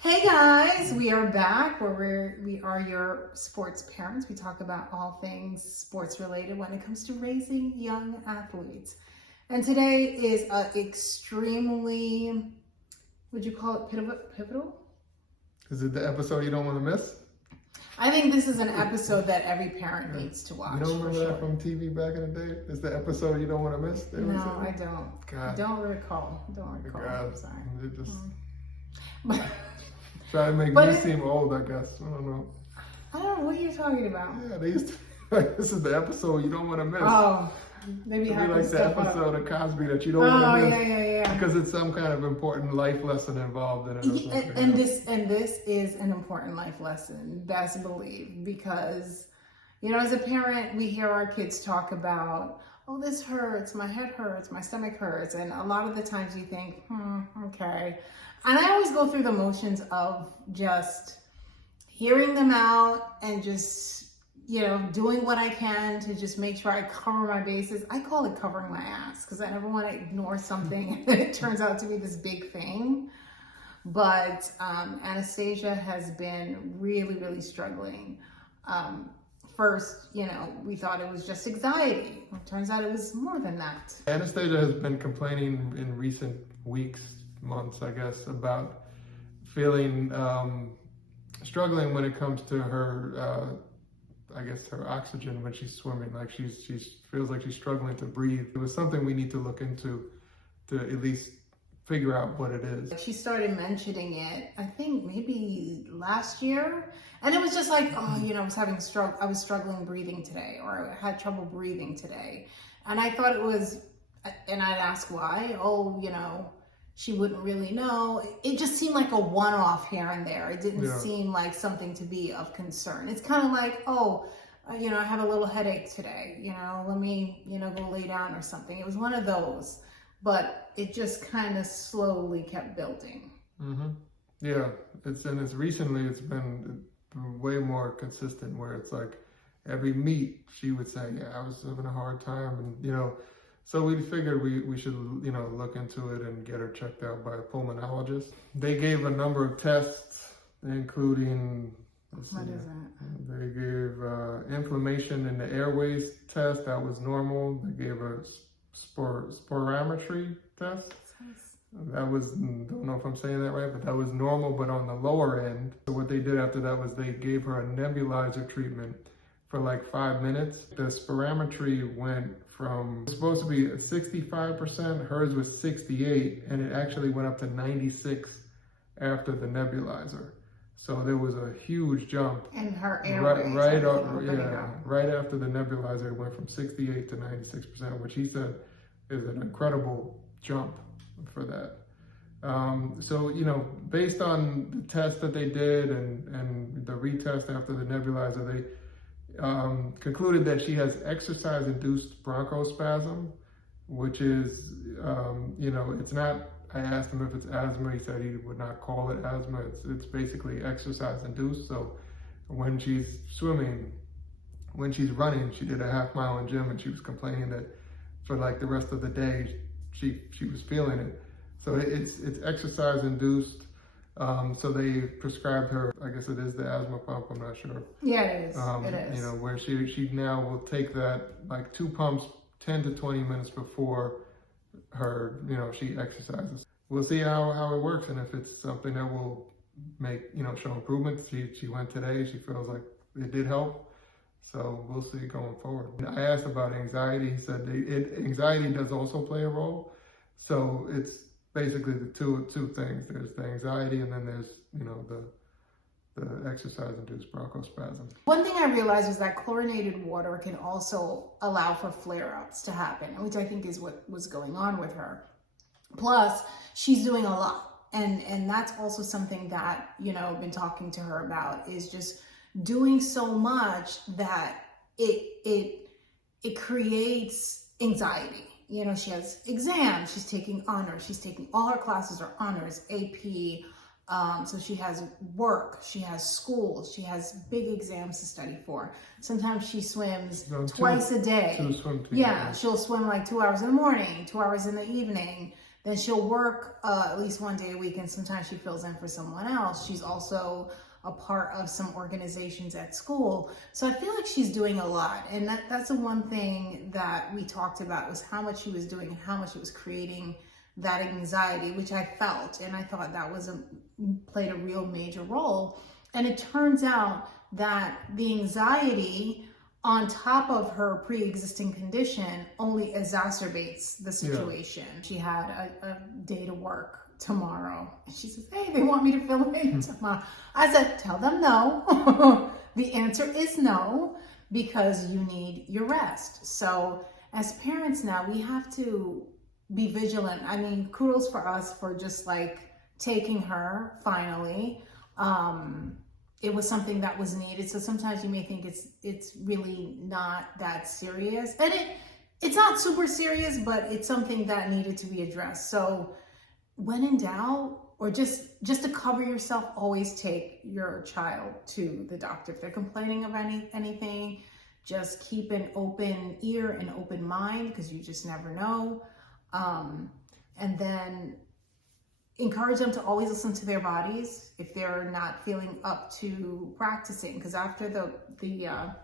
Hey guys, we are back where we are your sports parents. We talk about all things sports related when it comes to raising young athletes. And today is extremely, would you call it pivotal? Is it the episode you don't want to miss? I think this is an episode that every parent needs to watch. You don't remember that from TV back in the day? It's the episode you don't want to miss? No, I don't. God. Don't recall. God. I'm sorry. It just try to make me seem old, I guess. I don't know. I don't know what you're talking about. Yeah, they used to, this is the episode you don't want to miss. Oh, maybe have like the episode of Cosby that you don't want to miss. Yeah. Because it's some kind of important life lesson involved in it. Or something, and this is an important life lesson, best believe, because as a parent, we hear our kids talk about, oh, this hurts, my head hurts, my stomach hurts, and a lot of the times you think, okay. And I always go through the motions of just hearing them out and just doing what I can to just make sure I cover my bases. I call it covering my ass because I never want to ignore something and it turns out to be this big thing. But Anastasia has been really, really struggling. First, we thought it was just anxiety. It turns out it was more than that. Anastasia has been complaining in recent weeks, months, I guess, about feeling struggling when it comes to her her oxygen when she's swimming. Like she feels like she's struggling to breathe. It was something we need to look into to at least figure out what it is. She started mentioning it, I think maybe last year, and it was just like, I was struggling breathing today, or I had trouble breathing today, and I thought it was, and I'd ask why. She wouldn't really know. It just seemed like a one-off here and there. It didn't seem like something to be of concern. It's kind of like, I have a little headache today. Let me, go lay down or something. It was one of those, but it just kind of slowly kept building. Mm-hmm. Yeah, it's recently it's been way more consistent where it's like every meet she would say, yeah, I was having a hard time, and so we figured we should, look into it and get her checked out by a pulmonologist. They gave a number of tests, including, What is that? They gave inflammation in the airways test. That was normal. They gave a spirometry test. That was, don't know if I'm saying that right, but that was normal, but on the lower end. So what they did after that was they gave her a nebulizer treatment for like 5 minutes. The spirometry went from, it was supposed to be 65%, hers was 68, and it actually went up to 96 after the nebulizer. So there was a huge jump. And her airways. Right after the nebulizer, it went from 68 to 96%, which he said is an incredible jump for that. So, based on the test that they did and the retest after the nebulizer, they concluded that she has exercise-induced bronchospasm, which is, it's not, I asked him if it's asthma, he said he would not call it asthma, it's basically exercise-induced. So when she's swimming, when she's running, she did a half-mile in gym and she was complaining that for like the rest of the day, she was feeling it. So it's exercise-induced. So they prescribed her, I guess it is the asthma pump, I'm not sure. Yeah, it is. It is. Where she now will take that, like 2 pumps, 10 to 20 minutes before her, she exercises. We'll see how it works and if it's something that will make, show improvements. She went today, she feels like it did help. So we'll see going forward. I asked about anxiety, he said anxiety does also play a role. So it's basically the two things. There's the anxiety and then there's, the exercise-induced bronchospasm. One thing I realized was that chlorinated water can also allow for flare-ups to happen, which I think is what was going on with her. Plus, she's doing a lot. And that's also something that, I've been talking to her about, is just doing so much that it creates anxiety. She has exams, she's taking honors, she's taking all her classes are honors, AP, so she has work, she has school, she has big exams to study for. Sometimes she swims twice a day. She'll swim she'll swim like 2 hours in the morning, 2 hours in the evening. then she'll work at least one day a week, and sometimes she fills in for someone else. She's also a part of some organizations at school. So I feel like she's doing a lot. And that's the one thing that we talked about, was how much she was doing and how much it was creating that anxiety, which I felt. And I thought that played a real major role. And it turns out that the anxiety on top of her pre-existing condition only exacerbates the situation. Yeah. She had a day to work tomorrow. And she says, hey, they want me to fill in tomorrow. I said, tell them no. The answer is no, because you need your rest. So as parents now, we have to be vigilant. I mean, kudos for us for just like taking her finally. It was something that was needed. So sometimes you may think it's really not that serious. And it's not super serious, but it's something that needed to be addressed. So when in doubt, or just to cover yourself, always take your child to the doctor. If they're complaining of anything, just keep an open ear and open mind, because you just never know. And then encourage them to always listen to their bodies if they're not feeling up to practicing. Because after the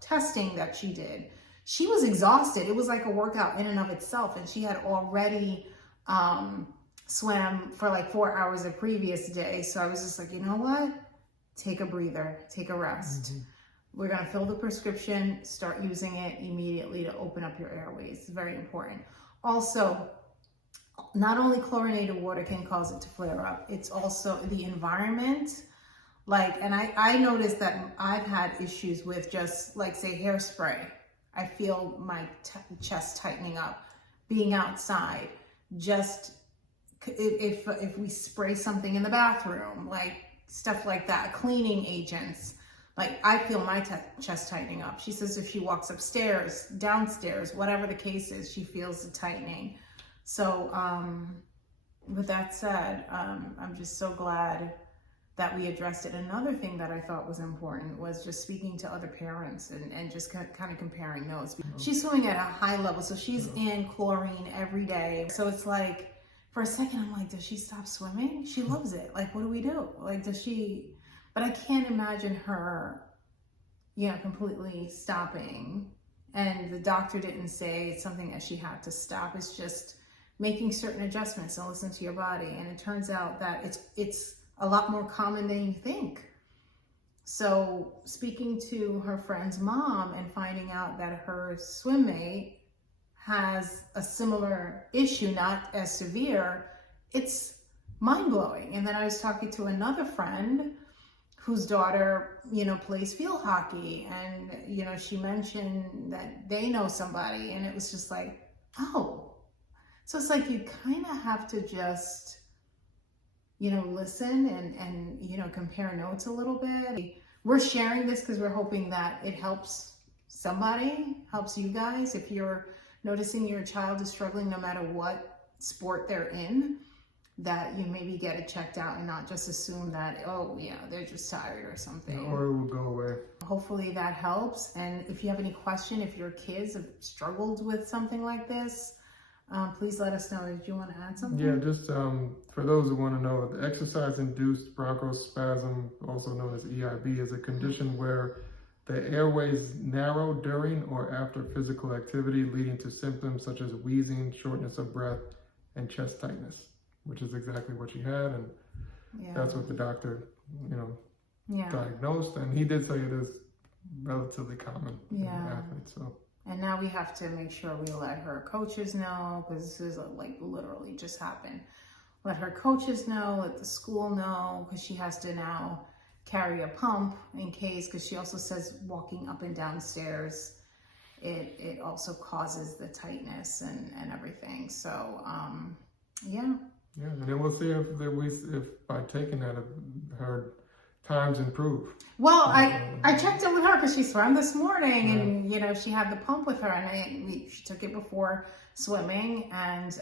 testing that she did, she was exhausted. It was like a workout in and of itself. And she had already swam for like 4 hours the previous day. So I was just like, you know what? Take a breather, take a rest. Mm-hmm. We're going to fill the prescription, start using it immediately to open up your airways. It's very important. Also, not only chlorinated water can cause it to flare up, it's also the environment. And I noticed that I've had issues with just like, say, hairspray. I feel my chest tightening up. Being outside, just if we spray something in the bathroom, like stuff like that, cleaning agents, like I feel my chest tightening up. She says if she walks upstairs, downstairs, whatever the case is, she feels the tightening. So with that said, I'm just so glad that we addressed it. Another thing that I thought was important was just speaking to other parents and just kind of comparing notes. She's swimming at a high level, so she's in chlorine every day. So it's like, for a second, I'm like, does she stop swimming? She loves it. Like, what do we do? Like, does she? But I can't imagine her, completely stopping. And the doctor didn't say it's something that she had to stop. It's just making certain adjustments and listen to your body. And it turns out that it's a lot more common than you think. So speaking to her friend's mom and finding out that her swim mate has a similar issue, not as severe, it's mind-blowing. And then I was talking to another friend whose daughter, plays field hockey. And, she mentioned that they know somebody, and it was just like, oh. So it's like you kind of have to just, listen and compare notes a little bit. We're sharing this because we're hoping that it helps somebody, helps you guys. If you're noticing your child is struggling no matter what sport they're in, that you maybe get it checked out and not just assume that, oh yeah, they're just tired or something. Or it will go away. Hopefully that helps. And if you have any question, if your kids have struggled with something like this, please let us know. Did you want to add something? Yeah, just for those who want to know, the exercise-induced bronchospasm, also known as EIB, is a condition where the airways narrow during or after physical activity, leading to symptoms such as wheezing, shortness of breath, and chest tightness, which is exactly what she had, and that's what the doctor, diagnosed. And he did say it is relatively common in athletes. So. And now we have to make sure we let her coaches know, because this is literally just happened. Let her coaches know, let the school know, because she has to now carry a pump in case, because she also says walking up and down stairs, it also causes the tightness and everything. So, Yeah, and then we'll see if by taking that, her times improve. Well, I checked in with her because she swam this morning, and she had the pump with her, and she took it before swimming, and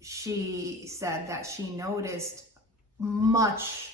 she said that she noticed much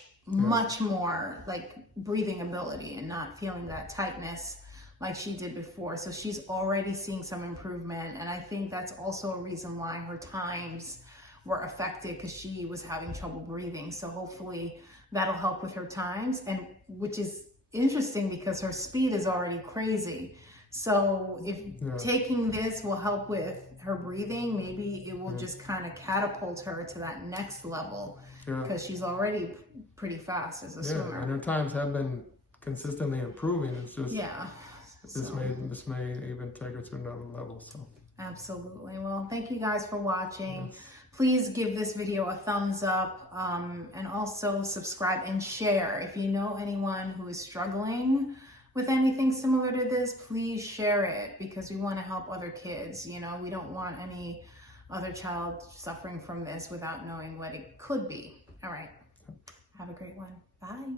more like breathing ability and not feeling that tightness like she did before. So she's already seeing some improvement, and I think that's also a reason why her times were affected because she was having trouble breathing. So hopefully that'll help with her times, and which is interesting because her speed is already crazy. So if taking this will help with her breathing, maybe it will just kind of catapult her to that next level, because she's already pretty fast as a swimmer. And her times have been consistently improving. It's just this may even take her to another level. So absolutely. Well, thank you guys for watching. Please give this video a thumbs up, and also subscribe and share. If you know anyone who is struggling with anything similar to this, please share it, because we want to help other kids. You know, we don't want any other child suffering from this without knowing what it could be. All right. Have a great one. Bye.